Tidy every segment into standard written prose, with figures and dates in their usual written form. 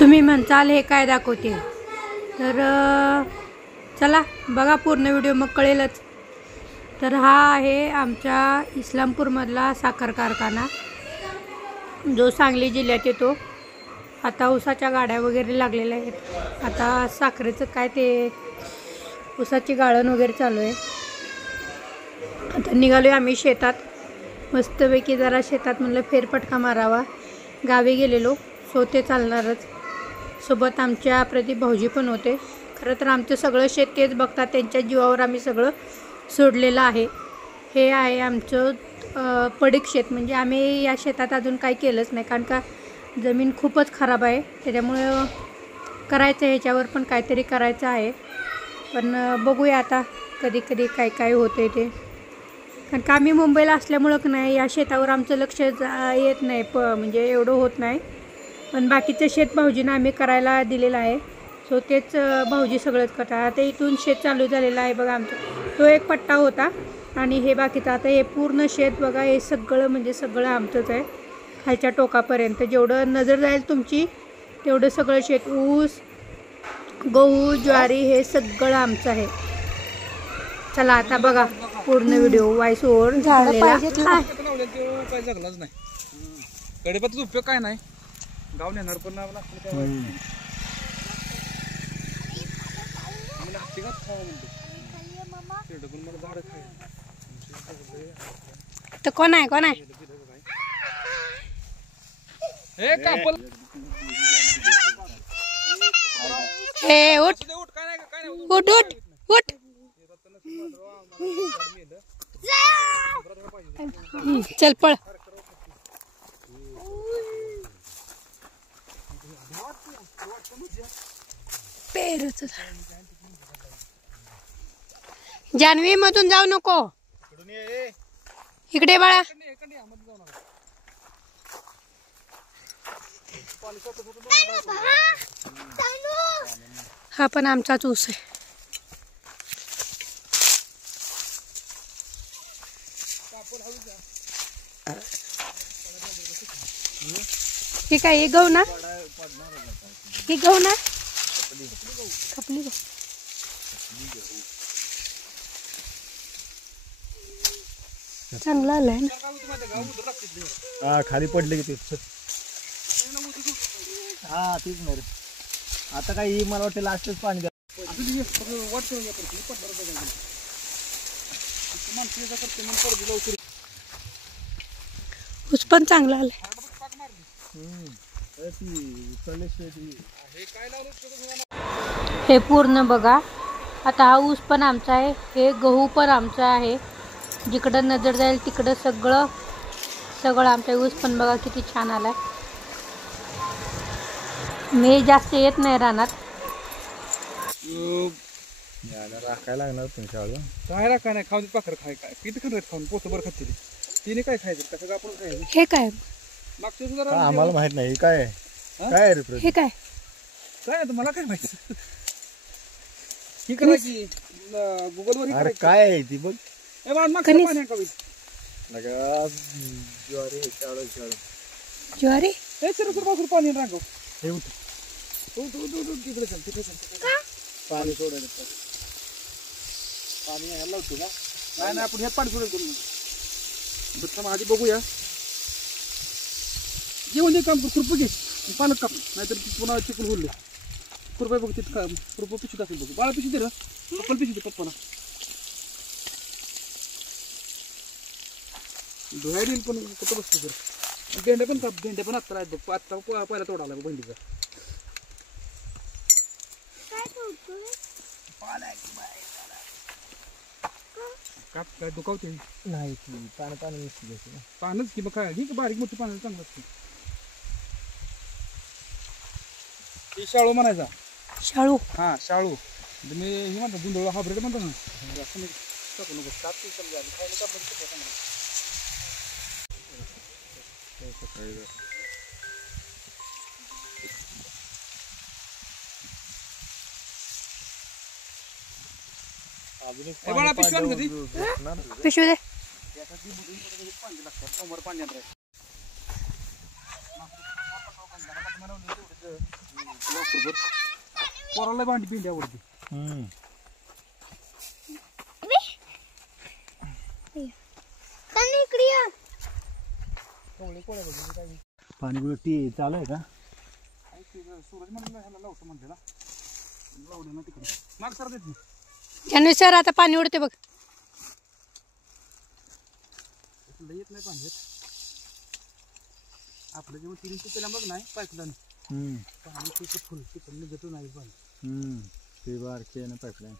तुम्ही म्हणताल हे काय दाखवते, तर चला बघा पूर्ण व्हिडिओ मग कळेलच। तर हा आहे आमच्या इस्लामपूरमधला साखर कारखाना जो सांगली जिल्ह्यात येतो। आता ऊसाच्या गाड्या वगैरे लागलेल्या आहेत। आता साखरेचं काय ते ऊसाची गाळण वगैरे चालू आहे। आता निघालोय आम्ही शेतात, मस्तपैकी जरा शेतात म्हणलं फेरफटका मारावा। गावी गेलेलो सो ते चालणारच। सोबत आमच्या प्रदीप भाऊजी पण होते। खरं तर आमचं सगळं शेत तेच बघतात, त्यांच्या जीवावर आम्ही सगळं सोडलेलं आहे। हे आहे आमचं पडीक शेत, म्हणजे आम्ही या शेतात अजून काही केलंच नाही, कारण का जमीन खूपच खराब आहे। त्याच्यामुळं करायचं ह्याच्यावर पण काहीतरी करायचं आहे, पण बघूया आता कधी कधी काय काय होते ते। कारण का आम्ही मुंबईला असल्यामुळं की नाही या शेतावर आमचं लक्ष येत नाही, म्हणजे एवढं होत नाही। पण बाकीचं शेत भाऊजींना आम्ही करायला दिलेलं आहे, सो तेच भाऊजी सगळंच करतात। आता इथून शेत चालू झालेलं आहे बघा आमचं। तो एक पट्टा होता आणि हे बाकीचं आता हे पूर्ण शेत बघा, हे सगळं म्हणजे सगळं आमचंच आहे। खालच्या टोकापर्यंत जेवढं नजर जाईल तुमची तेवढं सगळं शेत, ऊस गहू ज्वारी हे सगळं आमचं आहे। चला आता बघा पूर्ण व्हिडिओ व्हॉइस ओव्हर झालेला आहे। काय जगलाच नाही, कढीपत्त्याचा उपयोग काय नाही, गाव नेणार पण तर कोण आहे कोण आहे हे उठ उठ उठ उठ चल पळ। पेरूच जानवी मधून जाऊ नको, इकडे बाळा। हा पण आमचाच ऊस आहे। हे काय हे गहू ना, हे गहू ना, खपली गहू चांगला आलाय ना। हा खाली पडले की ते, हा तीच नाही रे। आता काय मला वाटतं लास्टच पाणी द्या। ऊस पण चांगला आलाय। हे पूर्ण बघा, आता हा ऊस पण आमचा आहे, हे गहू पण आमचा आहे। जिकडं नजर जाईल तिकडं सगळं सगळं आमचा ऊस पण बघा किती छान आलाय। मी जास्त येत नाही रानात, राखायला लागणार तुमच्या काय राखाय नाही, खाऊन पाखर खाय काय किती खात खाऊन पोटभर खाते तिने काय खायचं, कसं आपण खायचं। हे काय मागच्या सुद्धा आम्हाला माहित नाही काय काय रे, हे काय काय मला काय माहिती, ही करायची गुगल वर। अरे काय आहे ती बघ, ज्वारी पाणी रांगव तिकडे चल, तिकडे चल पाणी सोडायला। पाणी ह्याला होतो का नाही, नाही आपण ह्यात पाणी सोडायचं। आधी बघूया, जेवण दे काम खुरपू घे, पाण्यात काप, नाहीतर पुन्हा चिकून बोलले खुरपाय बघ तिथं खुरपं पिशवीत असेल बघ, बाळा पिशवी दे ना, पप्पाला पिशवी दे, पप्पाला धुवायला येईल पण कुठं बसतो तर। भेंड्या पण काप, भेंड्या पण आत्ता आहेत बघ, आत्ता पहिला तोडा आला भेंडीचा। काप काय दुखावते नाही, पाणी पाणी पानच की, मग काय घे बारीक मोठी पाणी चांगलं असते। शाळू म्हणायचा, शाळू, हा शाळू। मी हे म्हणतो गुंडळ हायब्रिड म्हणतो ना, असं टाकू नको, काप ते समजा खायला काप पिशवी दे। वापरभर. पोराला भांडी पिंडी आवडते. पाणी टी चालू आहे का? सूरज म्हणलं ह्याला लावतो म्हणलेला लावलं ना तिकडे माग सर देत नाही जानवी सर आता पाणी उडते बघ. येत नाही पाणी येत. आपलं जेव्हा 3 इंच केला बघ नाही पाईपलाईन पाणी तिथं फुल तिथं निघत नाही पाणी. ते बारके ना पाईपलाईन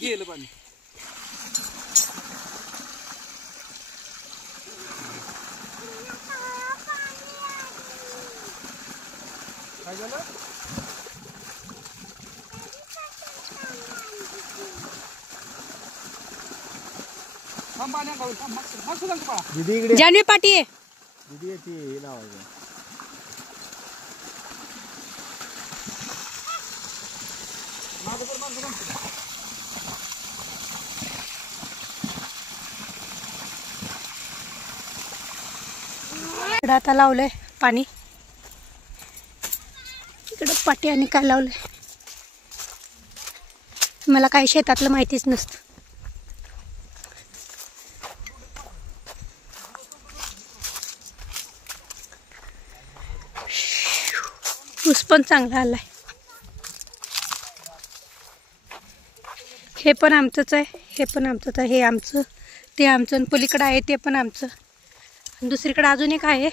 गेलं पाणी. काय झालं? थांब पाणी अंगावर थांब मग सुद्धा पळा. दीदी इकडे जानवी पाठी आहे. दीदी येते हे लावायचं. माझं तर माणसं जमतं. इकडं आता लावलंय पाणी. इकडं पाटी आणि काय लावलंय मला काही शेतातलं माहितीच नसतं. ऊस पण चांगला आलाय. हे पण आमचंच आहे, हे पण आमचंच आहे. हे आमचं, ते आमचं, आणि पलीकडं आहे ते पण आमचं. दुसरीकडे अजून एक आहे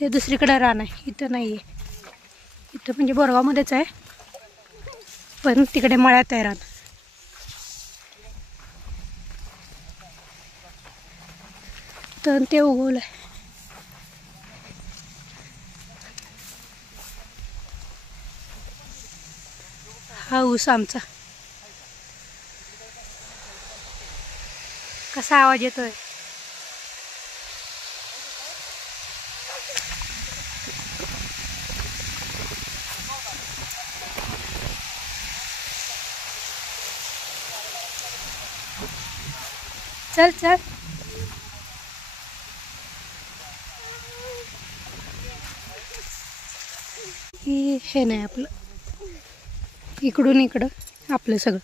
ते दुसरीकडे रान आहे, इथं नाही आहे. इथं म्हणजे बोरगावमध्येच आहे पण तिकडे मळ्यात आहे रान. तर ते उगवलं आहे. हा ऊस आमचा. कसा आवाज येतोय. चल चल. हे नाही आपलं, इकडून इकडं आपलं सगळं.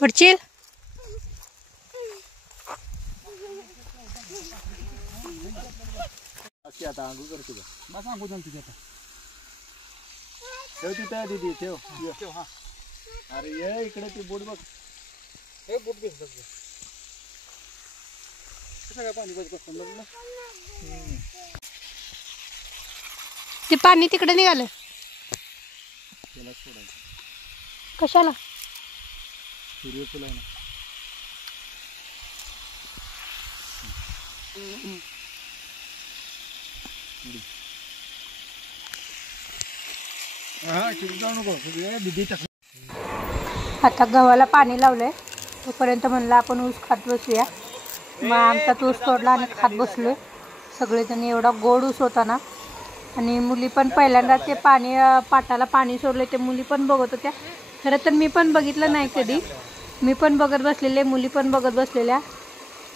पडशील. आता आंघोळ करते का? बस सांगू झालं तुझी आता. ठेव तिथं दीदी ठेव. ठेव हा. अरे ये इकडे ते बोट बघ. हे बोट भेटतात सगळं पाणी बस बस लागलं. ते पाणी तिकडे निघालं. त्याला सोडायचं. कशाला? सूर्यफूल आहे ना. आता गव्हाला पाणी लावलंय तोपर्यंत म्हणलं आपण ऊस खात बसूया. मग आमचा ऊस तोडला आणि खात बसलोय सगळेजण. एवढा गोड ऊस होता ना. आणि मुली पण पहिल्यांदा ते पाणी पाटाला पाणी सोडले ते मुली पण बघत होत्या. खरं तर मी पण बघितलं नाही कधी. मी पण बघत बसलेले, मुली पण बघत बसलेल्या.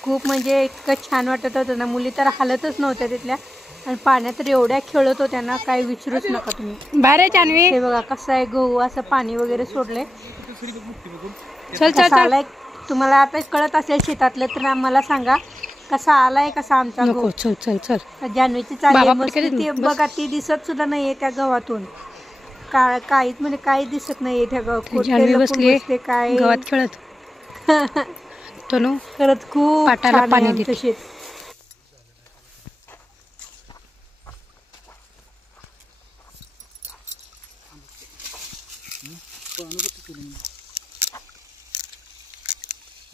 खूप म्हणजे इतकं छान वाटत होतं ना. मुली तर हालतच नव्हत्या तिथल्या. आणि पाण्यात तर एवढ्या खेळत होत्या ना, काही विचारूच नका तुम्ही. बारे जानवी हे बघा कसं आहे गहू असं पाणी वगैरे सोडले. चल चल चल. तुम्हाला आता कळत असेल शेतातलं तर मला सांगा कसा आलाय कसा आमचा गहू. चल चल चल. जानवीची चालली बघा, ती दिसत सुद्धा नाहीये त्या गव्हातून. काहीच म्हणजे काही दिसत नाहीये त्या गव्हात. काय गव्हात खेळत तनु खरंच खूप पाटाला पाणी देते शेत.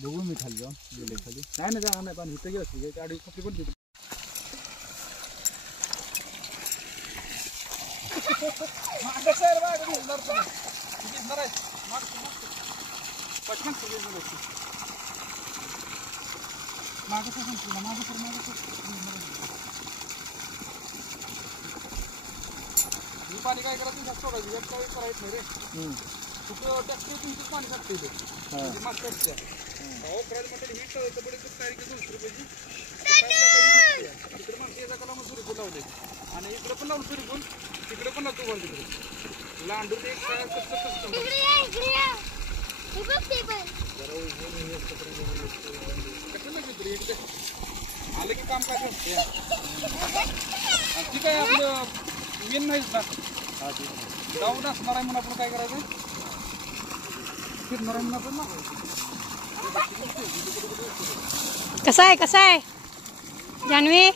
बघू मी खाली जाऊन गेले खाली. नाही ना जा नाही पाणी इथं गेलं गाडी कपडे पण देतो. पाणी काय करायचं सोडायचं काही करायचं नाही रे. टॅक्सी तुमचं पाणी टाकते इथे म्हणजे मागच्या टॅक्सीच्या ऑफरायला म्हटलं ही कबड्डी तयारी की 200 रुपयाची इकडे मागच्या एका कला मग रुपये लावले आणि इकडे पण लावून सुरू तिकडे पण लावतो बघ तिकडे लांडून एक कसं आलं की काम काय ठीक आहे आपलं मेन नाहीच ना जाऊन असणार आहे म्हणून आपण काय करायचं फिरणार आहे म्हणून आपण कसा आहे जान्हवी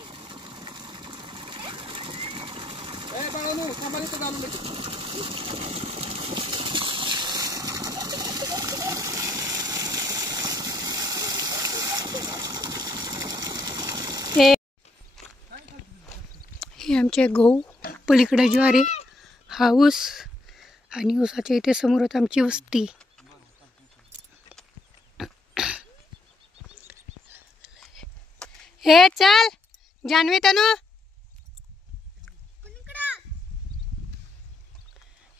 बाळानो थांबा इथं घालून देतो हे आमचे गहू पलीकडे ज्वारी हा ऊस आणि ऊसाच्या इथे समोरच आमची वस्ती. हे चल जान्हवी तनू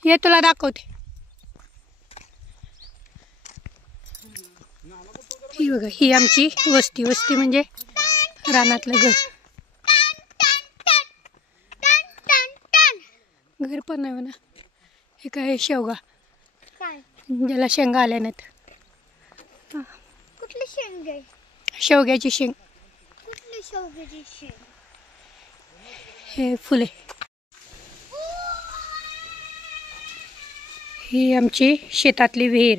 ये तुला दाखवते. ही बघा ही आमची वस्ती म्हणजे रानातलं घर पण नाही म्हणा. हे काय शेवगा ज्याला शेंगा आल्या नाहीत. कुठली शेंग आहे? शेवग्याची शेंग. कुठली शेवग्याची शेंग? हे फुले. ही आमची शेतातली विहीर.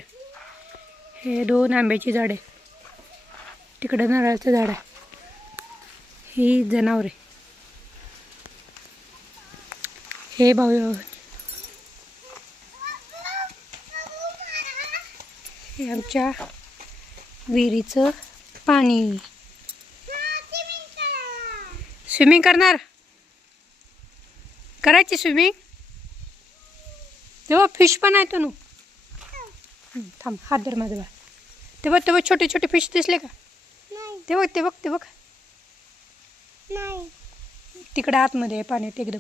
हे 2 आंब्याची झाडे. तिकडे नारळाचं झाड आहे. ही जनावरे. हे भाऊ हे आमच्या विहिरीचं पाणी. स्विमिंग करायची स्विमिंग. तेव्हा फिश पण आहे तो नू. थांब हात धर माझा. तेव्हा छोटे छोटे फिश दिसले का? ते बघ नाही. तिकडे आतमध्ये आहे पाण्यात एकदम.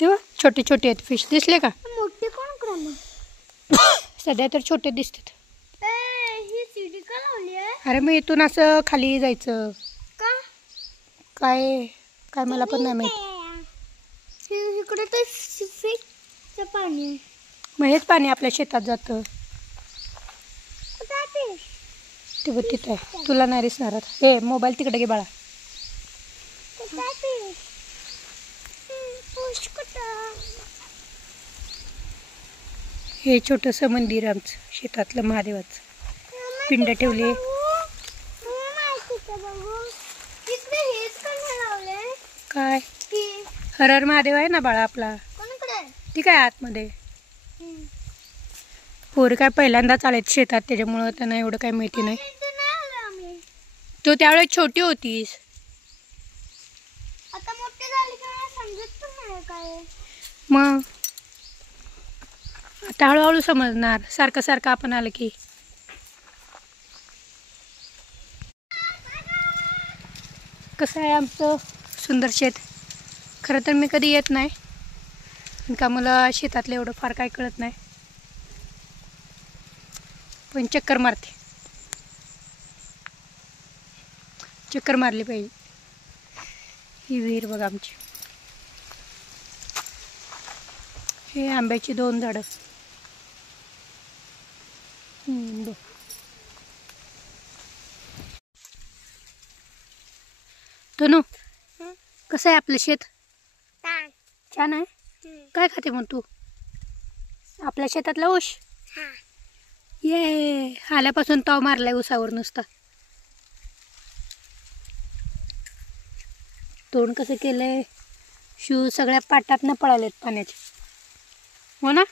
तेव्हा छोटे छोटे आहेत फिश दिसले का? मोठे कोण क्रम? सध्या तर छोटे दिसतात. ही सीडी का लावली आहे? अरे मग इथून असं खाली जायचं. का? काय मला पण नाही माहित. इकडे तर फिशचं पाणी आहे. मग हेच पाणी आपल्या शेतात जातं. कुठं आहे? ते बघ तिथं आहे. तुला नाही दिसणार. हे मोबाईल तिकडे घे बाळा. कुठं आहे? फिश कुठं? हे छोटंसं मंदिर आमचं शेतातलं महादेवाचं. पिंड ठेवली. काय हर हर महादेव आहे ना बाळा आपला. ती काय आतमध्ये. पोरी काय पहिल्यांदाच आलेत शेतात त्याच्यामुळं त्यांना एवढं काही माहिती नाही. तू त्यावेळेस छोटी होतीस. आता मोठी झाली का समजत पण नाही काय. मग आता हळूहळू समजणार. सारखं सारखं आपण आलं की. कसं आहे आमचं सुंदर शेत. खरं तर मी कधी येत नाही का मला शेतातलं एवढं फार काय कळत नाही. पण चक्कर मारते. चक्कर मारली पाहिजे. ही विहीर बघा आमची. हे आंब्याची 2 झाडं. तनू कसं आहे आपलं शेत? छान आहे. काय खाते मग तू? आपल्या शेतातला ऊस. ये आल्यापासून ताव मारलाय ऊसावर नुसता. तोंड कसं केलंय. शूज सगळ्या पाटात न पळालेत पाण्याचे. हो ना.